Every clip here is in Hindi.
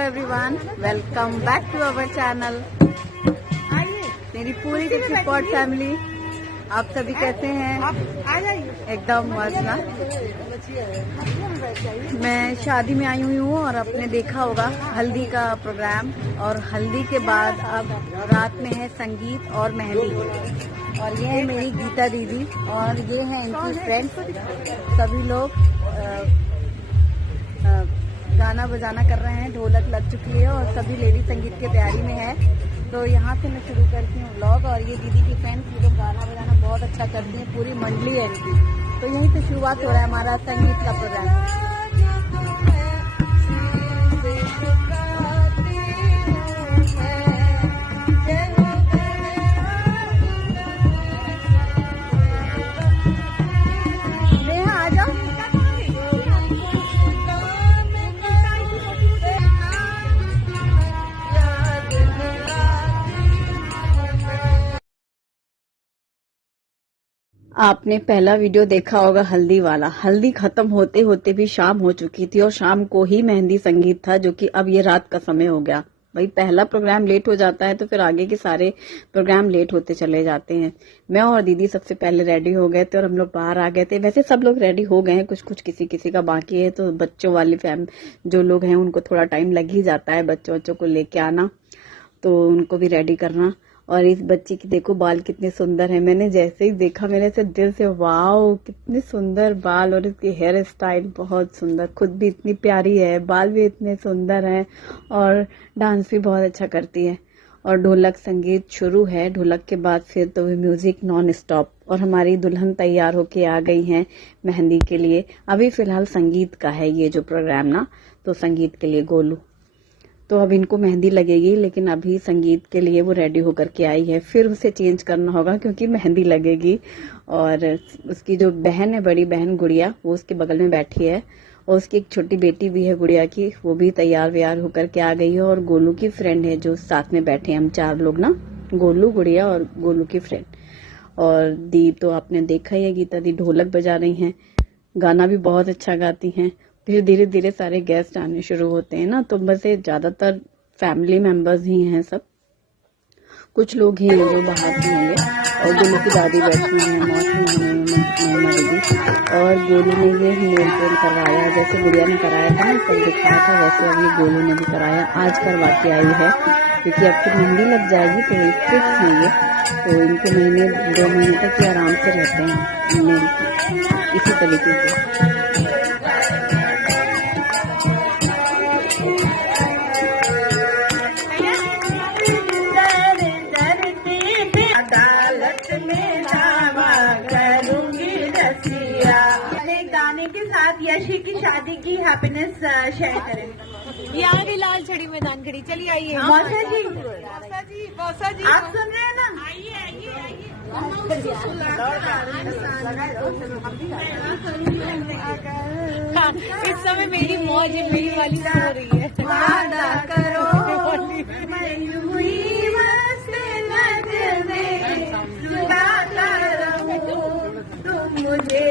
Hello everyone, welcome back to our channel. मेरी पूरी टिकट फैमिली, आप सभी कैसे हैं? एकदम मस्त ना। मैं शादी में आई हुई हूँ और आपने देखा होगा हल्दी का प्रोग्राम, और हल्दी के बाद अब रात में है संगीत और मेहंदी। और ये है मेरी गीता दीदी और ये है इनकी फ्रेंड्स। सभी लोग गाना बजाना कर रहे हैं, ढोलक लग चुकी है और सभी लेडी संगीत की तैयारी में है। तो यहाँ से मैं शुरू करती हूँ व्लॉग। और ये दीदी की फ्रेंड्स, ये लोग गाना बजाना बहुत अच्छा करती हैं, पूरी मंडली है इनकी। तो यहीं से शुरुआत हो रहा है हमारा संगीत का प्रोग्राम। आपने पहला वीडियो देखा होगा हल्दी वाला। हल्दी खत्म होते होते भी शाम हो चुकी थी और शाम को ही मेहंदी संगीत था, जो कि अब ये रात का समय हो गया। भाई पहला प्रोग्राम लेट हो जाता है तो फिर आगे के सारे प्रोग्राम लेट होते चले जाते हैं। मैं और दीदी सबसे पहले रेडी हो गए थे और हम लोग बाहर आ गए थे। वैसे सब लोग रेडी हो गए हैं, कुछ कुछ किसी किसी का बाकी है। तो बच्चों वाली जो लोग हैं उनको थोड़ा टाइम लग ही जाता है बच्चों को लेके आना, तो उनको भी रेडी करना। और इस बच्ची की देखो बाल कितने सुंदर है। मैंने जैसे ही देखा मेरे से दिल से वाओ कितने सुंदर बाल, और इसकी हेयर स्टाइल बहुत सुंदर, खुद भी इतनी प्यारी है, बाल भी इतने सुंदर हैं और डांस भी बहुत अच्छा करती है। और ढोलक संगीत शुरू है, ढोलक के बाद फिर तो म्यूजिक नॉन स्टॉप। और हमारी दुल्हन तैयार होके आ गई हैं मेहंदी के लिए। अभी फिलहाल संगीत का है ये जो प्रोग्राम ना, तो संगीत के लिए गोलू, तो अब इनको मेहंदी लगेगी, लेकिन अभी संगीत के लिए वो रेडी होकर के आई है। फिर उसे चेंज करना होगा क्योंकि मेहंदी लगेगी। और उसकी जो बहन है, बड़ी बहन गुड़िया, वो उसके बगल में बैठी है। और उसकी एक छोटी बेटी भी है गुड़िया की, वो भी तैयार व्यार होकर के आ गई है। और गोलू की फ्रेंड है जो साथ में बैठे हैं, हम 4 लोग ना, गोलू, गुड़िया और गोलू की फ्रेंड। और दी तो आपने देखा ही है, गीता दी ढोलक बजा रही हैं, गाना भी बहुत अच्छा गाती हैं। फिर धीरे धीरे सारे गेस्ट आने शुरू होते हैं ना, तो बस ये ज्यादातर फैमिली मेंबर्स ही हैं सब, कुछ लोग ही हैं जो बाहर से होंगे। और गोलू की दादी बैठी हैं, मौसी हैं, दीदी। और गोलू ने ये नेल पेंट करवाया, जैसे गुड़िया ने कराया था ना, सब दिखाया था, वैसे अब ये गोलू ने भी कराया। आज करवा के आई है क्योंकि अब तो मेहंदी लग जाएगी, तो ये फिक्स है ये। तो इनको 2 महीने तक ये आराम से रहते हैं इसी तरीके से। यशी की शादी की हैप्पीनेस शेयर करें। यहाँ भी लाल छड़ी मैदान खड़ी, चलिए आइए। मौसा जी, मौसा जी आप सुन रहे हैं ना? आइए आइए आइए। इस समय मेरी मौज मेरी वाली सो रही है। वादा करो मैं हुई मस्त नज़रें जुड़ाता रहूं, तुम मुझे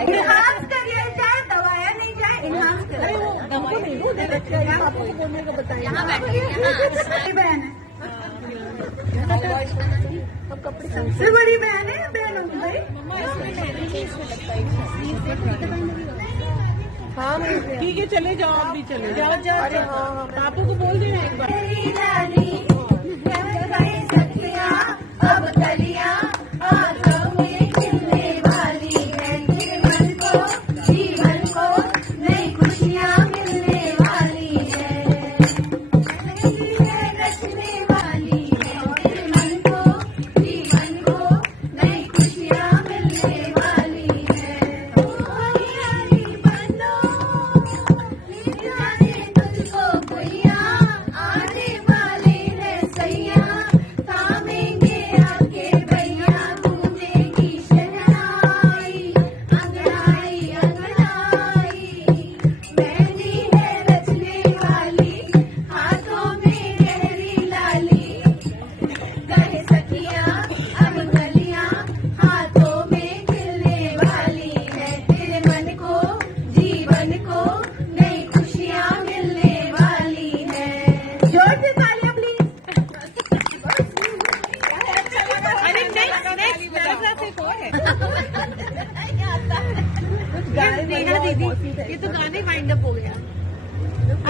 इन्हांस करिए, चाहे दवाया नहीं जाए, इन्हांस करिए। बहन है, सबसे बड़ी बहन है, बहन होगी भाई। हाँ ठीक है, चले जाओ, आप भी चले जाओ। पापा को बोल देना एक बार। मेरी रानी गई सखियां अब कलियां आंखों में खिलने वाली है। जीवन को नई खुशियां मिलने वाली है। रचने वाली है। जीवन को नई खुशियां मिलने वाली है। हरियाली बनो जाने तुझको कोइया आने वाले हैं सैया। थामेंगे आके भैया गूंजेगी शहनाई अंगड़ाई अंगड़ाई। मेहंदी है रचने वाली हाथों में गहरी लाली। गए सखियां अब गलियां हाथों में खिलने वाली है। तेरे मन को जीवन को नई खुशियां मिलने वाली है। जोर से तालियां प्लीज। अरे नेक्स्ट तरह से कौन है? नेहा दीदी, ये तो गाने वाइंड अप हो गया।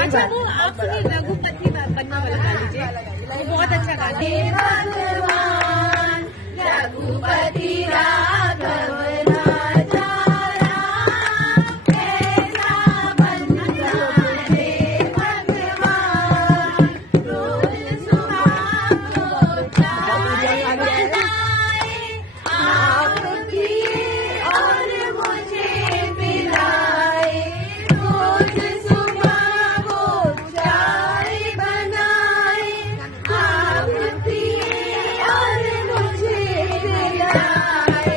अच्छा वो आप सुनिए रघुपति बनना वाला गा लीजिए, वो बहुत अच्छा गाना हे है। भगवान रघुपति राघव राजा राम ऐसा बनना हे भगवान। रोज सुबह को चाय बनाए आप पिए और मुझे पिलाए। रोज सुबह को चाय बनाए आप पिए और मुझे पिलाए।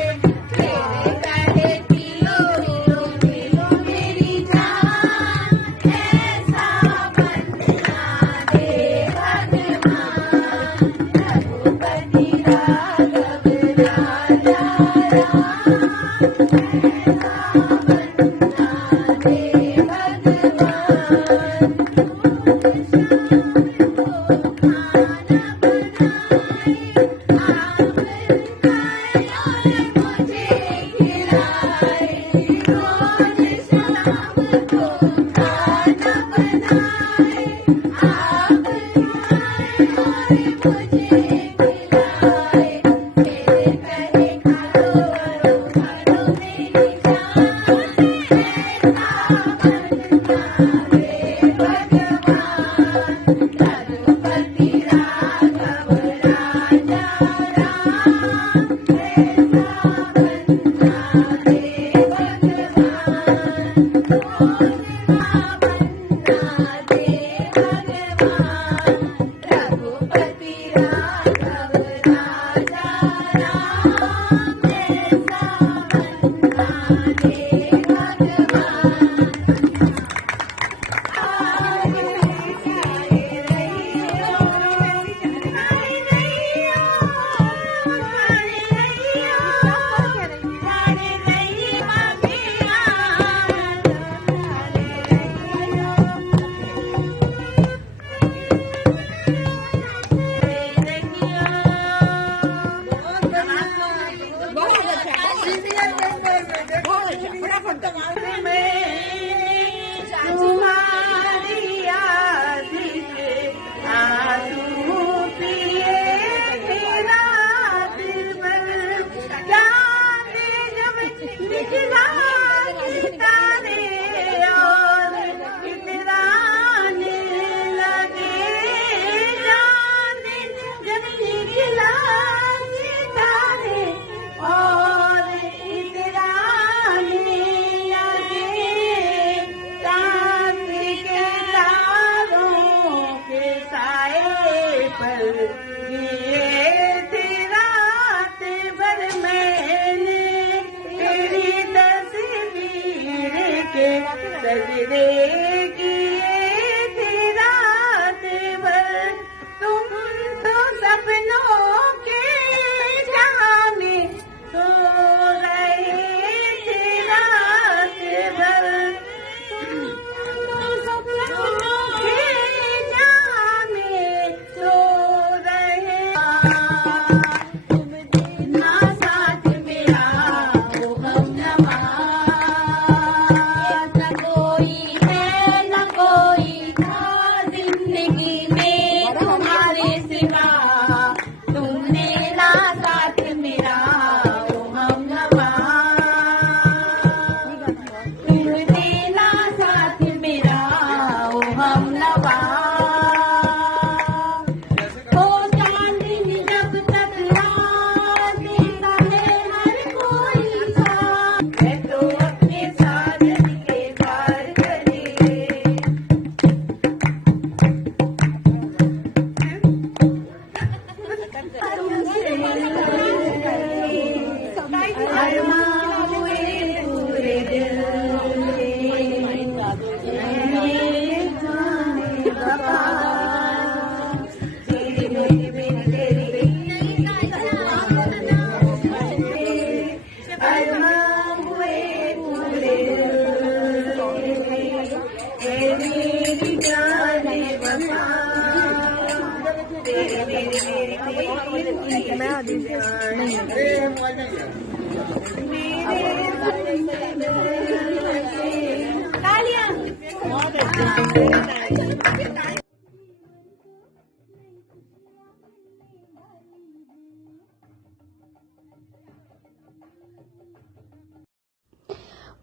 मेरे कहे पिलो पिलो पिलो मेरी जान ऐसा बनना दे भगवान। रघुपति राघव राजा राम ऐसा बनना दे भगवान।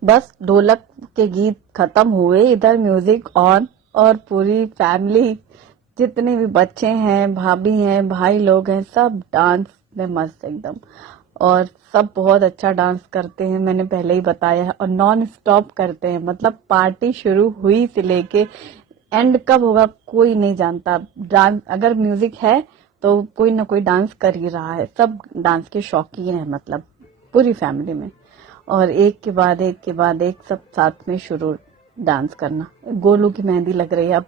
बस ढोलक के गीत खत्म हुए, इधर म्यूजिक ऑन, और पूरी फैमिली, जितने भी बच्चे हैं, भाभी हैं, भाई लोग हैं, सब डांस में मस्त एकदम। और सब बहुत अच्छा डांस करते हैं, मैंने पहले ही बताया है, और नॉन स्टॉप करते हैं। मतलब पार्टी शुरू हुई से लेके एंड कब होगा कोई नहीं जानता। डांस अगर म्यूजिक है तो कोई ना कोई डांस कर ही रहा है। सब डांस के शौकीन है, मतलब पूरी फैमिली में। और एक के बाद एक के बाद एक सब साथ में शुरू डांस करना। गोलू की मेहंदी लग रही है। अब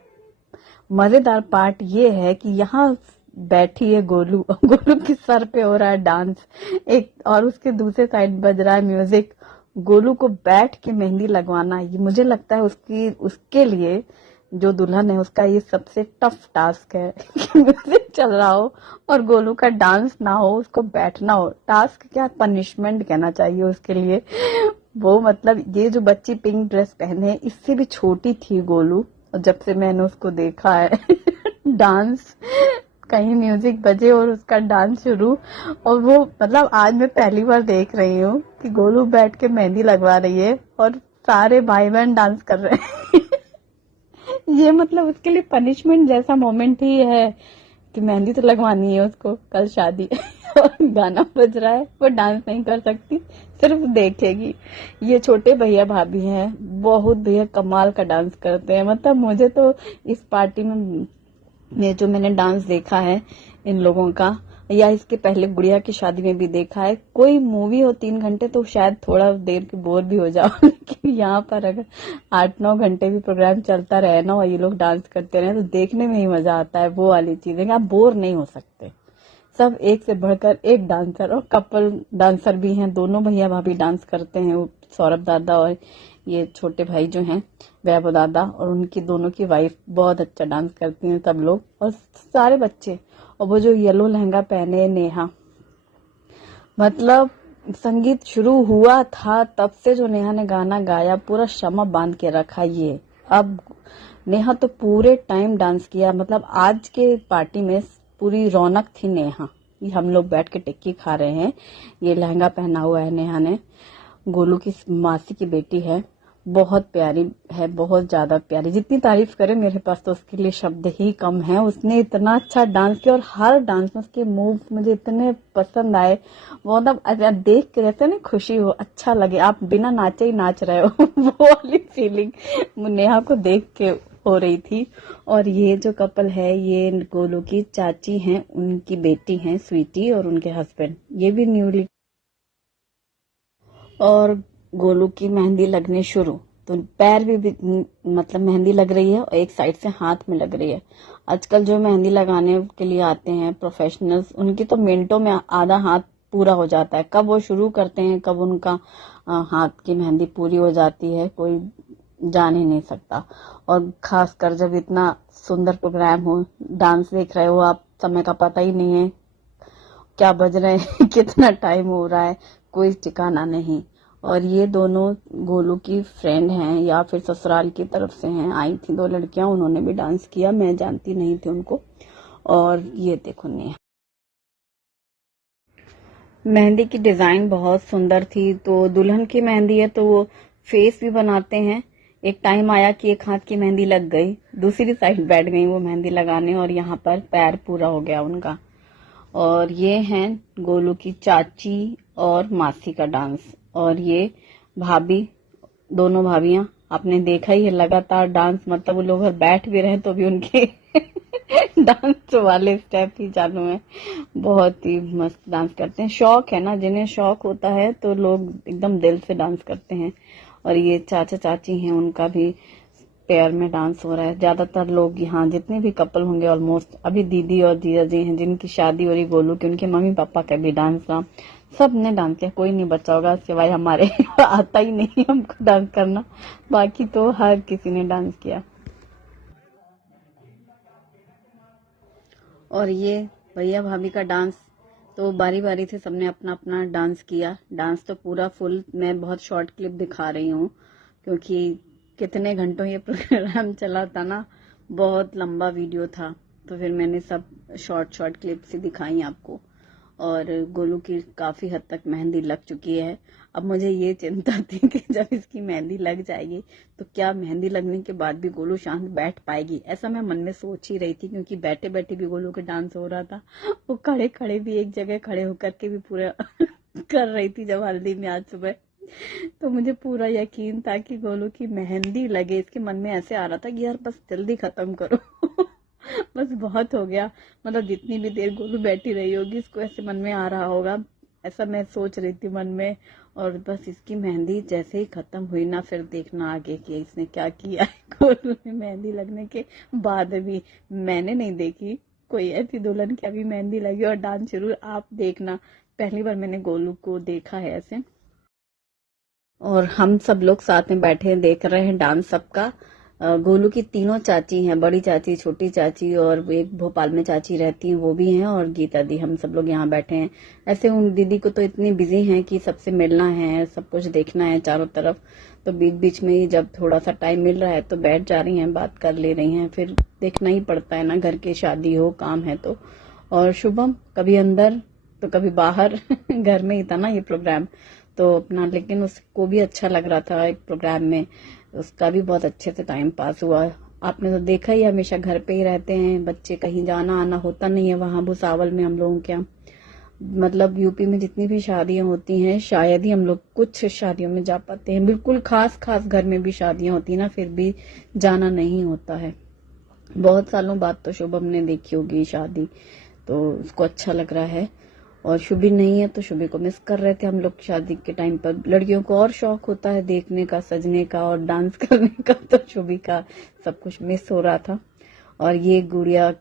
मजेदार पार्ट ये है कि यहाँ बैठी है गोलू, गोलू के सर पे हो रहा है डांस एक, और उसके दूसरे साइड बज रहा है म्यूजिक। गोलू को बैठ के मेहंदी लगवाना, ये मुझे लगता है उसके लिए जो दुल्हन है उसका ये सबसे टफ टास्क है कि म्यूजिक चल रहा हो और गोलू का डांस ना हो, उसको बैठना हो। टास्क क्या, पनिशमेंट कहना चाहिए उसके लिए। वो मतलब ये जो बच्ची पिंक ड्रेस पहने, इससे भी छोटी थी गोलू, और जब से मैंने उसको देखा है डांस, कहीं म्यूजिक बजे और उसका डांस शुरू, और वो मतलब आज मैं पहली बार देख रही हूँ कि गोलू बैठ के मेहंदी लगवा रही है और सारे भाई बहन डांस कर रहे हैं। ये मतलब उसके लिए पनिशमेंट जैसा मोमेंट ही है कि मेहंदी तो लगवानी है उसको, कल शादी है और गाना बज रहा है, वो डांस नहीं कर सकती, सिर्फ देखेगी। ये छोटे भैया भाभी हैं, बहुत भैया कमाल का डांस करते हैं। मतलब मुझे तो इस पार्टी में ये जो मैंने डांस देखा है इन लोगों का, या इसके पहले गुड़िया की शादी में भी देखा है, कोई मूवी हो 3 घंटे तो शायद थोड़ा देर के बोर भी हो जाओ, लेकिन यहाँ पर अगर 8-9 घंटे भी प्रोग्राम चलता रहे ना और ये लोग डांस करते रहे तो देखने में ही मजा आता है। वो वाली चीजें आप बोर नहीं हो सकते। सब एक से बढ़कर एक डांसर, और कपल डांसर भी हैं, दोनों भैया भाभी डांस करते हैं, सौरभ दादा और ये छोटे भाई जो हैं वैभव दादा, और उनकी दोनों की वाइफ बहुत अच्छा डांस करती हैं सब लोग, और सारे बच्चे। और वो जो येलो लहंगा पहने नेहा, मतलब संगीत शुरू हुआ था तब से जो नेहा ने गाना गाया, पूरा शमा बांध के रखा। ये अब नेहा तो पूरे टाइम डांस किया। मतलब आज के पार्टी में पूरी रौनक थी नेहा। ये हम लोग बैठ के टिक्की खा रहे हैं, ये लहंगा पहना हुआ है नेहा ने। गोलू की मासी की बेटी है, बहुत प्यारी है, बहुत ज्यादा प्यारी। जितनी तारीफ करे मेरे पास तो उसके लिए शब्द ही कम है। उसने इतना अच्छा डांस किया और हर डांस में उसके मूव मुझे इतने पसंद आए। वो मतलब देख के रहते ना खुशी हो, अच्छा लगे, आप बिना नाचे ही नाच रहे हो वो वाली फीलिंग नेहा को देख के हो रही थी। और ये जो कपल है ये गोलू की चाची हैं, उनकी बेटी हैं स्वीटी, और उनके हस्बैंड, ये भी न्यूली। और गोलू की मेहंदी लगने शुरू, तो पैर भी मतलब मेहंदी लग रही है और एक साइड से हाथ में लग रही है। आजकल जो मेहंदी लगाने के लिए आते हैं प्रोफेशनल्स, उनकी तो मिनटों में आधा हाथ पूरा हो जाता है। कब वो शुरू करते हैं, कब उनका हाथ की मेहंदी पूरी हो जाती है, कोई जान ही नहीं सकता। और खासकर जब इतना सुंदर प्रोग्राम हो, डांस देख रहे हो आप, समय का पता ही नहीं है क्या बज रहे हैं कितना टाइम हो रहा है, कोई ठिकाना नहीं। और ये दोनों गोलू की फ्रेंड हैं या फिर ससुराल की तरफ से हैं, आई थी 2 लड़कियां, उन्होंने भी डांस किया, मैं जानती नहीं थी उनको। और ये देखो नेहा, मेहंदी की डिजाइन बहुत सुंदर थी। तो दुल्हन की मेहंदी है तो वो फेस भी बनाते हैं। एक टाइम आया कि एक हाथ की मेहंदी लग गई, दूसरी साइड बैठ गई वो मेहंदी लगाने, और यहाँ पर पैर पूरा हो गया उनका। और ये हैं गोलू की चाची और मासी का डांस, और ये भाभी, दोनों भाभियां, आपने देखा ही है लगातार डांस। मतलब वो लोग बैठ भी रहे तो भी उनके डांस वाले स्टेप ही चालू है। बहुत ही मस्त डांस करते हैं। शौक है ना, जिन्हें शौक होता है तो लोग एकदम दिल से डांस करते हैं। और ये चाचा चाची हैं, उनका भी पेयर में डांस हो रहा है। ज्यादातर लोग यहाँ जितने भी कपल होंगे ऑलमोस्ट, अभी दीदी और जीजा जी हैं जिनकी शादी हो रही गोलू की, उनके मम्मी पापा का भी डांस रहा, सब ने डांस किया, कोई नहीं बचा होगा सिवाय हमारे आता ही नहीं हमको डांस करना, बाकी तो हर किसी ने डांस किया। और ये भैया भाभी का डांस, तो बारी बारी से सबने अपना अपना डांस किया। डांस तो पूरा फुल, मैं बहुत शॉर्ट क्लिप दिखा रही हूँ क्योंकि कितने घंटों ये प्रोग्राम चला था ना, बहुत लंबा वीडियो था, तो फिर मैंने सब शॉर्ट क्लिप्स ही दिखाई आपको। और गोलू की काफी हद तक मेहंदी लग चुकी है। अब मुझे ये चिंता थी कि जब इसकी मेहंदी लग जाएगी तो क्या मेहंदी लगने के बाद भी गोलू शांत बैठ पाएगी, ऐसा मैं मन में सोच ही रही थी, क्योंकि बैठे बैठे भी गोलू का डांस हो रहा था, वो खड़े खड़े भी एक जगह खड़े होकर के भी पूरा कर रही थी जब हल्दी में आज सुबह। तो मुझे पूरा यकीन था कि गोलू की मेहंदी लगे। इसके मन में ऐसे आ रहा था कि यार बस जल्दी खत्म करो बस बहुत हो गया, मतलब जितनी भी देर गोलू बैठी रही होगी इसको ऐसे मन में आ रहा होगा, ऐसा मैं सोच रही थी मन में। और बस इसकी मेहंदी जैसे ही खत्म हुई ना, फिर देखना आगे कि इसने क्या किया है गोलू ने मेहंदी लगने के बाद भी। मैंने नहीं देखी कोई ऐसी दुल्हन की अभी मेहंदी लगी और डांस शुरू, आप देखना, पहली बार मैंने गोलू को देखा है ऐसे। और हम सब लोग साथ में बैठे हैं, देख रहे हैं डांस सबका। गोलू की तीनों चाची हैं, बड़ी चाची, छोटी चाची और एक भोपाल में चाची रहती हैं वो भी हैं, और गीता दी, हम सब लोग यहाँ बैठे हैं। ऐसे उन दीदी को तो इतनी बिजी हैं कि सबसे मिलना है, सब कुछ देखना है चारों तरफ, तो बीच बीच में ही जब थोड़ा सा टाइम मिल रहा है तो बैठ जा रही हैं, बात कर ले रही हैं, फिर देखना ही पड़ता है ना, घर की शादी हो, काम है तो। और शुभम कभी अंदर तो कभी बाहर घर में ही था ना ये प्रोग्राम, तो अपना, लेकिन उसको भी अच्छा लग रहा था एक प्रोग्राम में, उसका भी बहुत अच्छे से टाइम पास हुआ। आपने तो देखा ही, हमेशा घर पे ही रहते हैं बच्चे, कहीं जाना आना होता नहीं है। वहां भुसावल में हम लोगों के यहाँ, मतलब यूपी में जितनी भी शादियां होती हैं शायद ही हम लोग कुछ शादियों में जा पाते हैं, बिल्कुल खास घर में भी शादियां होती है ना, फिर भी जाना नहीं होता है। बहुत सालों बाद तो शुभम ने देखी होगी शादी, तो उसको अच्छा लग रहा है। और शुभी नहीं है तो शुभी को मिस कर रहे थे हम लोग शादी के टाइम पर। लड़कियों को और शौक होता है देखने का, सजने का और डांस करने का, तो शुभी का सब कुछ मिस हो रहा था। और ये गुड़िया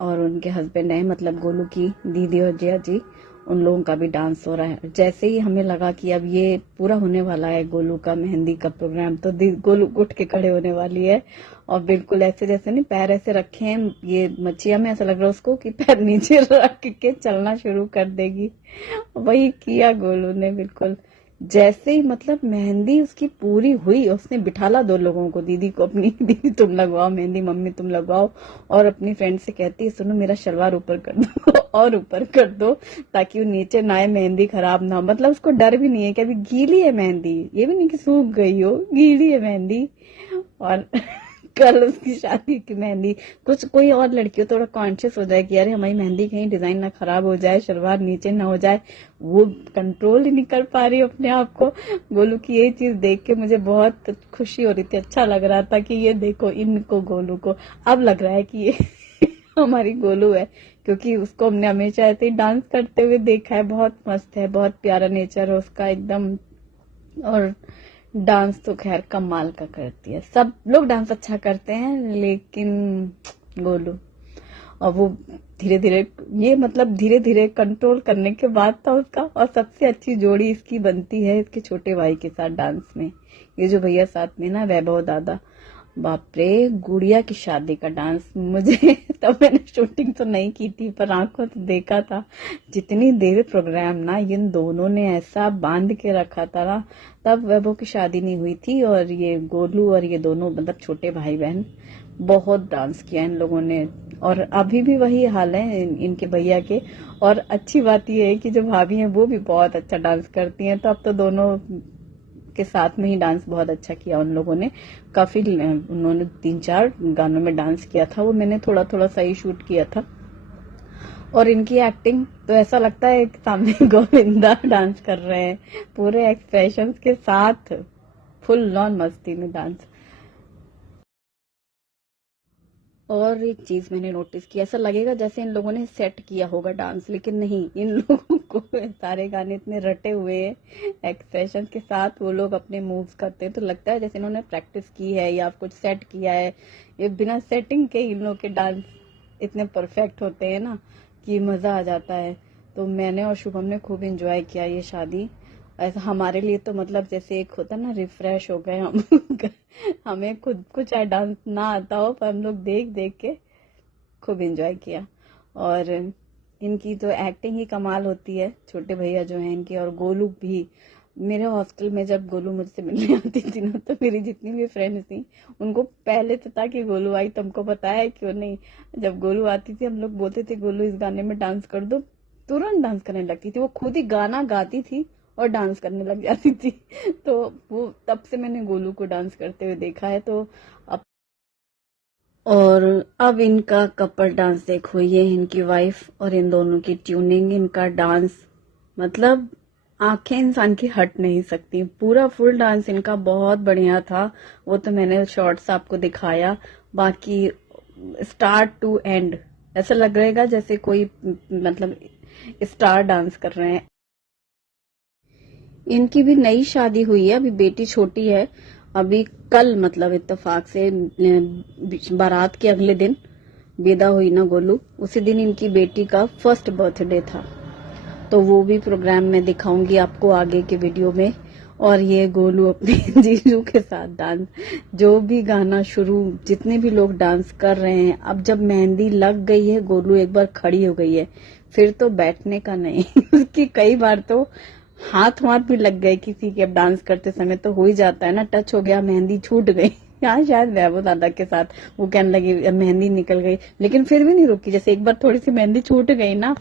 और उनके हस्बैंड है, मतलब गोलू की दीदी और जिया जी, उन लोगों का भी डांस हो रहा है। जैसे ही हमें लगा कि अब ये पूरा होने वाला है गोलू का मेहंदी का प्रोग्राम, तो गोलू उठ के खड़े होने वाली है, और बिल्कुल ऐसे जैसे नहीं पैर ऐसे रखे हैं ये मच्छिया में, ऐसा लग रहा है उसको कि पैर नीचे रख के चलना शुरू कर देगी। वही किया गोलू ने, बिल्कुल जैसे ही मतलब मेहंदी उसकी पूरी हुई, उसने बिठाला दो लोगों को, दीदी को अपनी, दीदी तुम लगवाओ मेहंदी, मम्मी तुम लगवाओ, और अपनी फ्रेंड से कहती है सुनो मेरा शलवार ऊपर कर दो और ऊपर कर दो ताकि वो नीचे ना आए, मेहंदी खराब ना हो। मतलब उसको डर भी नहीं है कि अभी गीली है मेहंदी, ये भी नहीं कि सूख गई हो, गीली है मेहंदी। और कल उसकी शादी की मेहंदी, कुछ कोई और लड़कियों थोड़ा कॉन्शियस हो जाए कि यार हमारी मेहंदी कहीं डिजाइन ना खराब हो जाए, शलवार नीचे ना हो जाए, वो कंट्रोल ही नहीं कर पा रही अपने आप को। गोलू की ये चीज देख के मुझे बहुत खुशी हो रही थी, अच्छा लग रहा था कि ये देखो इनको, गोलू को अब लग रहा है कि ये हमारी गोलू है, क्योंकि उसको हमने हमेशा ऐसे ही डांस करते हुए देखा है। बहुत मस्त है, बहुत प्यारा नेचर है उसका एकदम, और डांस तो खैर कमाल का करती है। सब लोग डांस अच्छा करते हैं लेकिन गोलू, और वो धीरे धीरे, ये मतलब धीरे धीरे कंट्रोल करने के बाद था उसका। और सबसे अच्छी जोड़ी इसकी बनती है इसके छोटे भाई के साथ डांस में, ये जो भैया साथ में ना, वैभव दादा, बाप रे, गुड़िया की शादी का डांस, मुझे तब मैंने शूटिंग तो नहीं की थी पर आंखों से देखा था, जितनी देर प्रोग्राम ना इन दोनों ने ऐसा बांध के रखा था ना, तब वैभव की शादी नहीं हुई थी। और ये गोलू और ये दोनों मतलब छोटे भाई बहन, बहुत डांस किया इन लोगों ने, और अभी भी वही हाल है इनके भैया के। और अच्छी बात यह है कि जो भाभी हैं वो भी बहुत अच्छा डांस करती हैं, तो अब तो दोनों के साथ में ही डांस बहुत अच्छा किया उन लोगों ने। काफी उन्होंने 3-4 गानों में डांस किया था, वो मैंने थोड़ा थोड़ा सही शूट किया था। और इनकी एक्टिंग तो ऐसा लगता है सामने गोविंदा डांस कर रहे हैं, पूरे एक्सप्रेशंस के साथ फुल लॉन मस्ती में डांस। और एक चीज मैंने नोटिस किया, ऐसा लगेगा जैसे इन लोगों ने सेट किया होगा डांस, लेकिन नहीं, इन लोगों को सारे गाने इतने रटे हुए एक्सप्रेशन के साथ वो लोग अपने मूव्स करते हैं, तो लगता है जैसे इन्होंने प्रैक्टिस की है या कुछ सेट किया है। ये बिना सेटिंग के इन लोग के डांस इतने परफेक्ट होते हैं ना कि मजा आ जाता है। तो मैंने और शुभम ने खूब एंजॉय किया ये शादी। ऐसा हमारे लिए तो मतलब जैसे एक होता ना, रिफ्रेश हो गए हम हमें खुद को चाहे डांस ना आता हो पर हम लोग देख देख के खूब एंजॉय किया। और इनकी तो एक्टिंग ही कमाल होती है, छोटे भैया जो हैं इनके। और गोलू भी, मेरे हॉस्टल में जब गोलू मुझसे मिलने आती थी ना, तो मेरी जितनी भी फ्रेंड्स थी उनको पहले से था कि गोलू आई, तुमको पता है क्यों नहीं। जब गोलू आती थी हम लोग बोलते थे गोलू इस गाने में डांस कर दो, तुरंत डांस करने लगती थी। वो खुद ही गाना गाती थी और डांस करने लग जाती थी। तो वो तब से मैंने गोलू को डांस करते हुए देखा है। तो और अब इनका कपल डांस देखो, ये इनकी वाइफ और इन दोनों की ट्यूनिंग, इनका डांस, मतलब आंखें इंसान की हट नहीं सकती। पूरा फुल डांस इनका बहुत बढ़िया था। वो तो मैंने शॉर्ट्स आपको दिखाया, बाकी स्टार्ट टू एंड ऐसा लग रहेगा जैसे कोई मतलब स्टार डांस कर रहे हैं। इनकी भी नई शादी हुई है, अभी बेटी छोटी है। अभी कल मतलब इत्तेफाक से बारात के अगले दिन विदा हुई ना गोलू, उसी दिन इनकी बेटी का फर्स्ट बर्थडे था। तो वो भी प्रोग्राम में दिखाऊंगी आपको आगे के वीडियो में। और ये गोलू अपने जीजू के साथ डांस, जो भी गाना शुरू, जितने भी लोग डांस कर रहे हैं। अब जब मेहंदी लग गई है, गोलू एक बार खड़ी हो गई है, फिर तो बैठने का नहीं। उसकी कई बार तो हाथ भी लग गए किसी के। अब डांस करते समय तो हो ही जाता है ना, टच हो गया, मेहंदी छूट गई। यहाँ शायद वैभव दादा के साथ वो कहने लगी मेहंदी निकल गई, लेकिन फिर भी नहीं रुकी। जैसे एक बार थोड़ी सी मेहंदी छूट गई ना,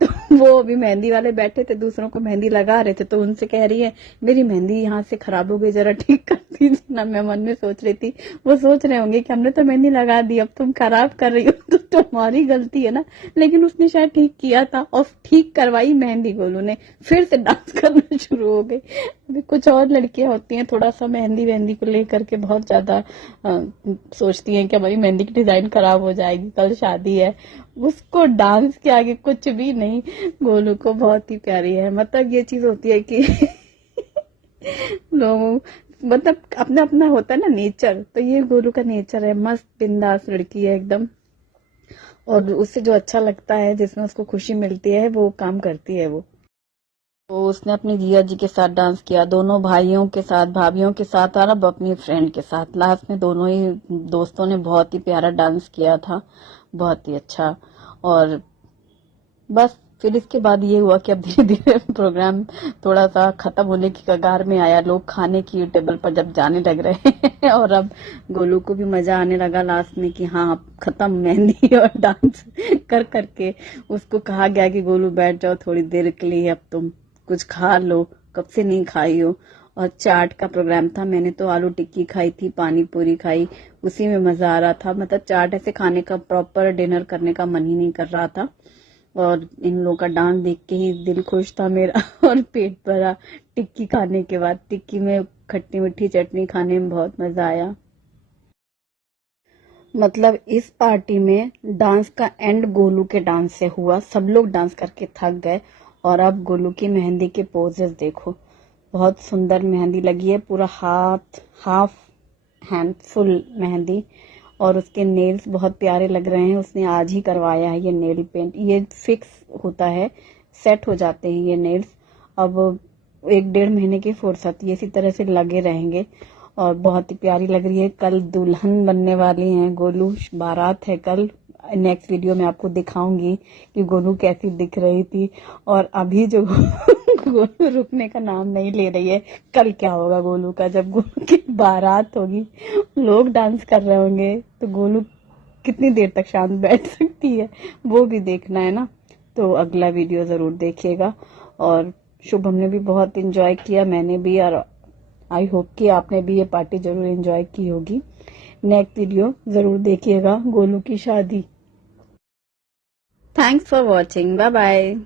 तो वो अभी मेहंदी वाले बैठे थे, दूसरों को मेहंदी लगा रहे थे, तो उनसे कह रही है मेरी मेहंदी यहाँ से खराब हो गई, जरा ठीक कर दीजिए ना। मैं मन में सोच रही थी, वो सोच रहे होंगे कि हमने तो मेहंदी लगा दी, अब तुम खराब कर रही हो तो तुम्हारी गलती है ना। लेकिन उसने शायद ठीक किया था और ठीक करवाई मेहंदी गोलू ने, फिर से डांस करना शुरू हो गई। अभी कुछ और लड़कियां होती हैं थोड़ा सा मेहंदी को लेकर के बहुत ज्यादा सोचती हैं कि भाई मेहंदी की डिजाइन खराब हो जाएगी, कल शादी है। उसको डांस के आगे कुछ भी नहीं। गोलू को बहुत ही प्यारी है। मतलब ये चीज होती है कि लोगों मतलब अपना अपना होता है ना नेचर, तो ये गोलू का नेचर है। मस्त बिंदास लड़की है एकदम, और उससे जो अच्छा लगता है, जिसमें उसको खुशी मिलती है, वो काम करती है वो। तो उसने अपनी जिया जी के साथ डांस किया, दोनों भाइयों के साथ, भाभीियों के साथ, और अब अपनी फ्रेंड के साथ। लास्ट में दोनों ही दोस्तों ने बहुत ही प्यारा डांस किया था, बहुत ही अच्छा। और बस फिर इसके बाद ये हुआ कि अब धीरे धीरे प्रोग्राम थोड़ा सा खत्म होने की कगार में आया। लोग खाने की टेबल पर जब जाने लग रहे हैं और अब गोलू को भी मजा आने लगा लास्ट में कि हाँ अब खत्म मेहंदी और डांस कर करके। उसको कहा गया कि गोलू बैठ जाओ थोड़ी देर के लिए, अब तुम कुछ खा लो, कब से नहीं खाई हो। और चाट का प्रोग्राम था, मैंने तो आलू टिक्की खाई थी, पानी पूरी खाई, उसी में मजा आ रहा था। मतलब चाट ऐसे खाने का, प्रॉपर डिनर करने का मन ही नहीं कर रहा था। और इन लोगों का डांस देख के ही दिल खुश था मेरा और पेट भरा टिक्की खाने के बाद। टिक्की में खट्टी मीठी चटनी खाने में बहुत मजा आया। मतलब इस पार्टी में डांस का एंड गोलू के डांस से हुआ। सब लोग डांस करके थक गए। और अब गोलू की मेहंदी के पोजेस देखो, बहुत सुंदर मेहंदी लगी है, पूरा हाथ, हाफ हैंड फुल मेहंदी। और उसके नेल्स बहुत प्यारे लग रहे हैं। उसने आज ही करवाया है ये नेल पेंट, ये फिक्स होता है, सेट हो जाते हैं ये नेल्स। अब 1-1.5 महीने की फुर्सत ये इसी तरह से लगे रहेंगे। और बहुत ही प्यारी लग रही है। कल दुल्हन बनने वाली हैं गोलू, बारात है कल। नेक्स्ट वीडियो में आपको दिखाऊंगी कि गोलू कैसी दिख रही थी। और अभी जो गोलू रुकने का नाम नहीं ले रही है। कल क्या होगा गोलू का, जब गोलू की बारात होगी, लोग डांस कर रहे होंगे, तो गोलू कितनी देर तक शांत बैठ सकती है, वो भी देखना है ना। तो अगला वीडियो जरूर देखिएगा। और शुभम ने भी बहुत एंजॉय किया, मैंने भी, और आई होप कि आपने भी ये पार्टी जरूर एंजॉय की होगी। नेक्स्ट वीडियो जरूर देखिएगा, गोलू की शादी। Thanks for watching, bye bye.